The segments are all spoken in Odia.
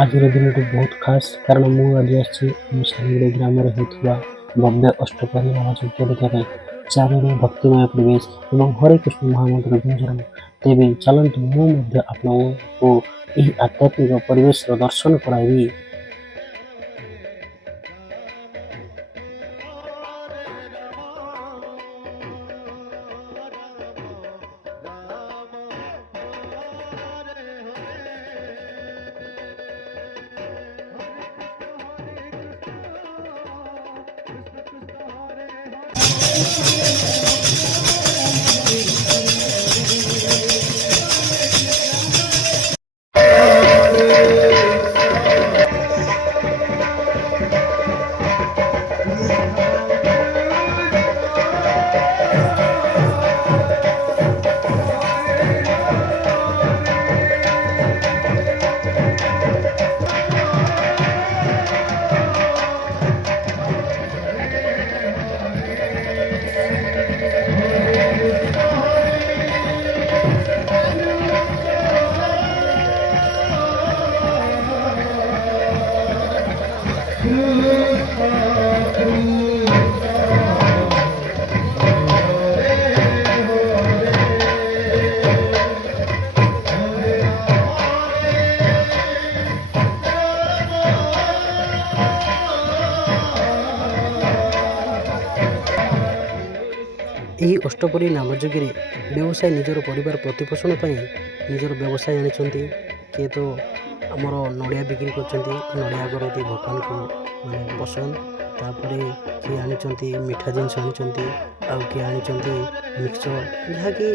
ଆଜିର ଦିନଟି ବହୁତ ଖାସ୍ କାରଣ ମୁଁ ଆଜି ଆସିଛି ଆମ ସାନଗୁଡ଼ି ଗ୍ରାମରେ ହେଉଥିବା ଭବ୍ୟ ଅଷ୍ଟପ୍ରହରୀ ନାମ ଯଜ୍ଞ ଦେଖିବା ପାଇଁ। ଚାରିଆଡ଼େ ଭକ୍ତିମୟ ପରିବେଶ ଏବଂ ହରେ କୃଷ୍ଣ ମହାମନ୍ତ୍ର ଗୁଞ୍ଜରଣ। ତେବେ ଚାଲନ୍ତୁ ମୁଁ ମଧ୍ୟ ଆପଣଙ୍କୁ ଏହି ଆଧ୍ୟାତ୍ମିକ ପରିବେଶର ଦର୍ଶନ କରାଇବି। ଏହି ଅଷ୍ଟପ୍ରହରୀ ନାମଯଜ୍ଞରେ ବ୍ୟବସାୟୀ ନିଜର ପରିବାର ପ୍ରତିପୋଷଣ ପାଇଁ ନିଜର ବ୍ୟବସାୟ ଆଣିଛନ୍ତି। କିଏ ତ ଆମର ନଡ଼ିଆ ବିକ୍ରି କରୁଛନ୍ତି, ନଡ଼ିଆ କରନ୍ତି ଭଗବାନଙ୍କୁ ପସନ୍ଦ। ତାପରେ କିଏ ଆଣିଛନ୍ତି ମିଠା ଜିନିଷ ଆଣିଛନ୍ତି, ଆଉ କିଏ ଆଣିଛନ୍ତି ମିକ୍ସଚର ଯାହାକି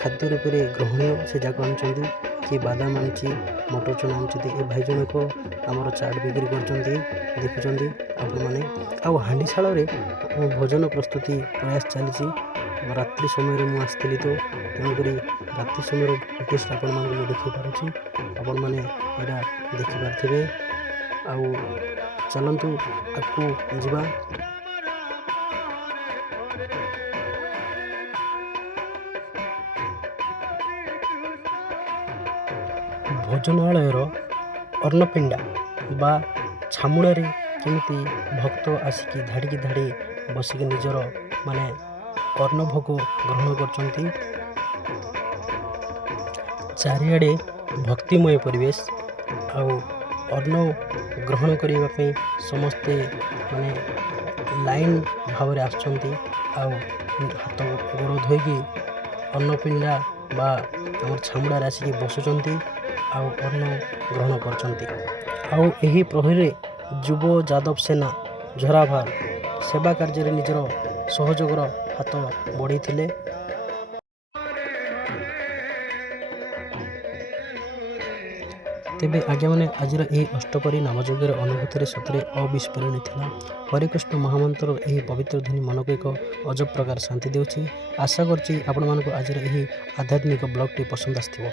ଖାଦ୍ୟ ରୂପରେ ଗ୍ରହଣୀୟ ସେ ଯାକ ଆଣିଛନ୍ତି। କିଏ ବାଦାମ ଆଣିଛି, ମଟର ଚଣା ଆଣିଛନ୍ତି। ଏ ଭାଇ ଜଣକ ଆମର ଚାଟ୍ ବିକ୍ରି କରୁଛନ୍ତି, ଦେଖୁଛନ୍ତି ଆପଣମାନେ। ଆଉ ହାଣ୍ଡିଶାଳରେ ଭୋଜନ ପ୍ରସ୍ତୁତି ପ୍ରୟାସ ଚାଲିଛି। ରାତ୍ରି ସମୟରେ ମୁଁ ଆସିଥିଲି ତ ତେଣୁକରି ରାତ୍ରି ସମୟର ଫୁଟେଜ୍ ଆପଣମାନଙ୍କୁ ମୁଁ ଦେଖାଇପାରୁଛି। ଆପଣମାନେ ଏଇଟା ଦେଖିପାରୁଥିବେ। ଆଉ ଚାଲନ୍ତୁ ଆଗକୁ ଯିବା। ଭୋଜନାଳୟର ଅନ୍ନପିଣ୍ଡା ବା ଛାମୁଡ଼ାରେ କେମିତି ଭକ୍ତ ଆସିକି ଧାଡ଼ିକି ଧାଡ଼ି ବସିକି ନିଜର ଅନ୍ନଭୋଗ ଗ୍ରହଣ କରୁଛନ୍ତି। ଚାରିଆଡ଼େ ଭକ୍ତିମୟ ପରିବେଶ, ଆଉ ଅନ୍ନ ଗ୍ରହଣ କରିବା ପାଇଁ ସମସ୍ତେ ଲାଇନ୍ ଭାବରେ ଆସୁଛନ୍ତି। ଆଉ ହାତ ଗୋଡ଼ ଧୋଇକି ଅନ୍ନପିଣ୍ଡା ବା ଆମର ଛାମୁଡ଼ାରେ ଆସିକି ବସୁଛନ୍ତି, ଆଉ ଅନ୍ନ ଗ୍ରହଣ କରୁଛନ୍ତି। ଆଉ ଏହି ପ୍ରହରୀରେ ଯୁବ ଯାଦବ ସେନା ଝରାଭାର ସେବା କାର୍ଯ୍ୟରେ ନିଜର ସହଯୋଗର ହାତ ବଢ଼େଇଥିଲେ। ତେବେ ଆଜ୍ଞାମାନେ ଆଜିର ଏହି ଅଷ୍ଟପ୍ରହରୀ ନାମଯଜ୍ଞର ଅନୁଭୂତିରେ ସତରେ ଅବିସ୍ମରଣୀୟ ଥିଲା। ହରେକୃଷ୍ଣ ମହାମନ୍ତ୍ରର ଏହି ପବିତ୍ର ଧ୍ୱନି ମନକୁ ଏକ ଅଜବ ପ୍ରକାର ଶାନ୍ତି ଦେଉଛି। ଆଶା କରୁଛି ଆପଣମାନଙ୍କୁ ଆଜିର ଏହି ଆଧ୍ୟାତ୍ମିକ ବ୍ଲଗ୍ଟି ପସନ୍ଦ ଆସିଥିବ।